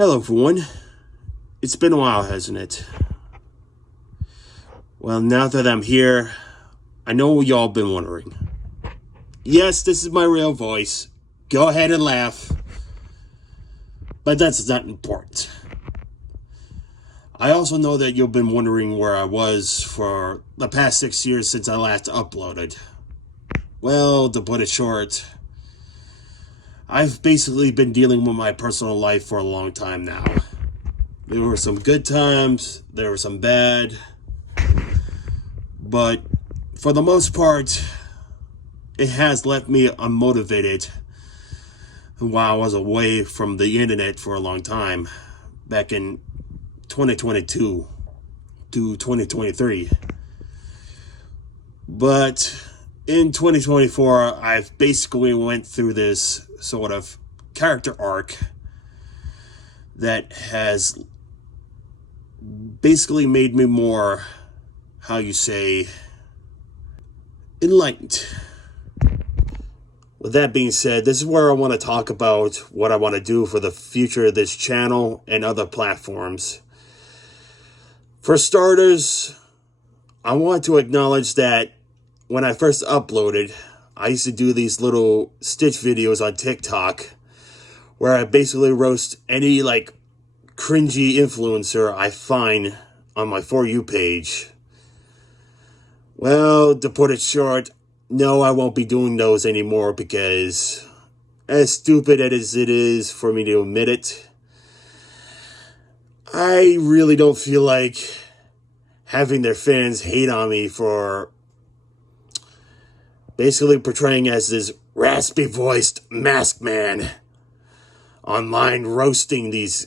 Hello everyone. It's been a while, hasn't it? Well, now that I'm here, I know y'all been wondering. Yes, this is my real voice. Go ahead and laugh. But that's not important. I also know that you've been wondering where I was for the past 6 years since I last uploaded. Well, to put it short, I've basically been dealing with my personal life for a long time now. There were some good times, there were some bad, but for the most part, it has left me unmotivated while I was away from the internet for a long time, back in 2022 to 2023. But in 2024, I've basically went through this sort of character arc that has basically made me more, how you say, enlightened. With that being said, this is where I want to talk about what I want to do for the future of this channel and other platforms. For starters, I want to acknowledge that when I first uploaded, I used to do these little Stitch videos on TikTok where I basically roast any cringy influencer I find on my For You page. Well, to put it short, no, I won't be doing those anymore because, as stupid as it is for me to admit it, I really don't feel like having their fans hate on me for basically portraying as this raspy-voiced masked man online roasting these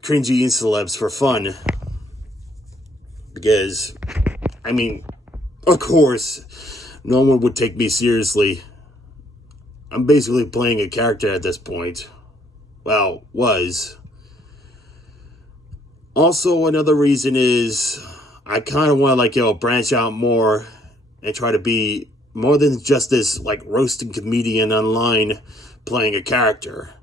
cringy celebs for fun. Because, of course, no one would take me seriously. I'm basically playing a character at this point. Well, was. Also, another reason is I kind of want to, branch out more and try to be more than just this, roasting comedian online playing a character.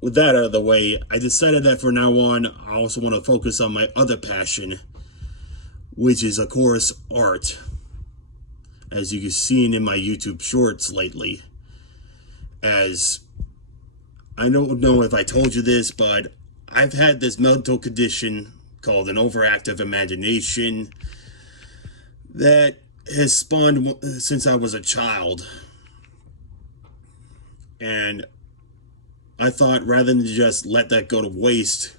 With that out of the way, I decided that from now on, I also want to focus on my other passion, which is, of course, art. As you've seen in my YouTube shorts lately. As, I don't know if I told you this, but I've had this mental condition called an overactive imagination that has spawned since I was a child. And I thought rather than just let that go to waste,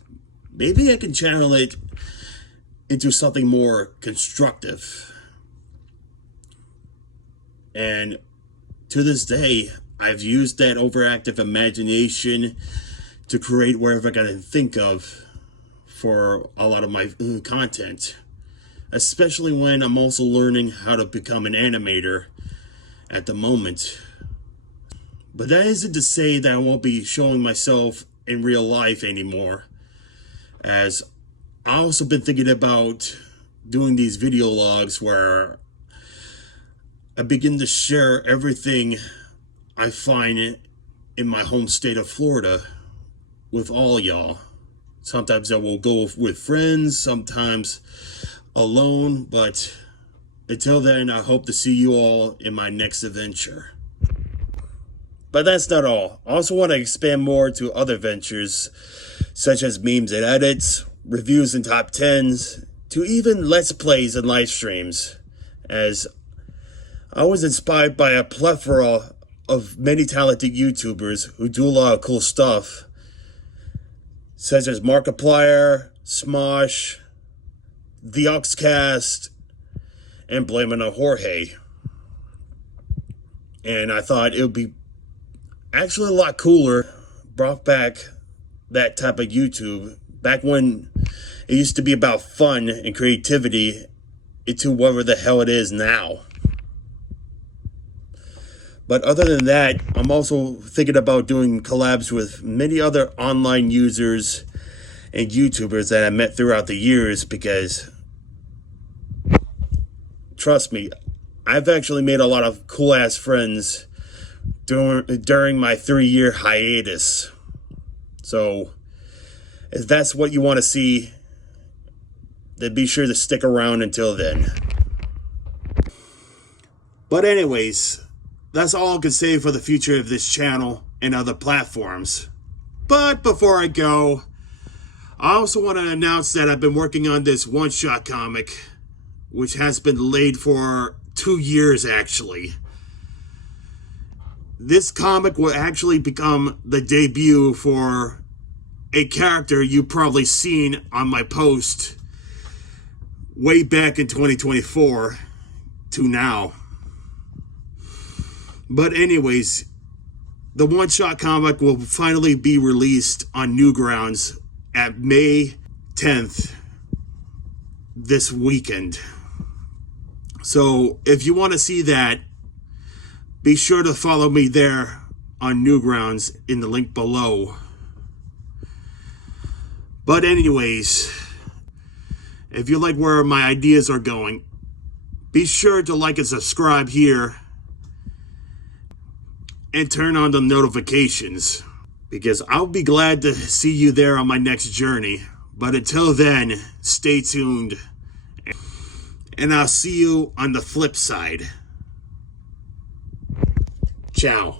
maybe I can channel it into something more constructive. And to this day, I've used that overactive imagination to create whatever I can think of for a lot of my content. Especially when I'm also learning how to become an animator at the moment. But that isn't to say that I won't be showing myself in real life anymore, as I've also been thinking about doing these video logs where I begin to share everything I find in my home state of Florida with all y'all. Sometimes I will go with friends, sometimes alone, but until then, I hope to see you all in my next adventure. But that's not all. I also want to expand more to other ventures, such as memes and edits, reviews and top 10s, to even let's plays and live streams, as I was inspired by a plethora of many talented YouTubers who do a lot of cool stuff, such as Markiplier, Smosh, The Oxcast, and Blame It on Jorge. And I thought it would be actually a lot cooler, brought back that type of YouTube, back when it used to be about fun and creativity, into whatever the hell it is now. But other than that, I'm also thinking about doing collabs with many other online users and YouTubers that I met throughout the years, because trust me, I've actually made a lot of cool ass friends during my 3-year hiatus. So if that's what you want to see, then be sure to stick around until then. But anyways, that's all I can say for the future of this channel and other platforms. But before I go, I also want to announce that I've been working on this one-shot comic, which has been delayed for 2 years actually. This comic will actually become the debut for a character you've probably seen on my post way back in 2024 to now. But anyways, the one-shot comic will finally be released on Newgrounds at May 10th this weekend. So if you want to see that, be sure to follow me there on Newgrounds in the link below. But anyways, if you like where my ideas are going, be sure to like and subscribe here and turn on the notifications, because I'll be glad to see you there on my next journey. But until then, stay tuned, and I'll see you on the flip side. Ciao.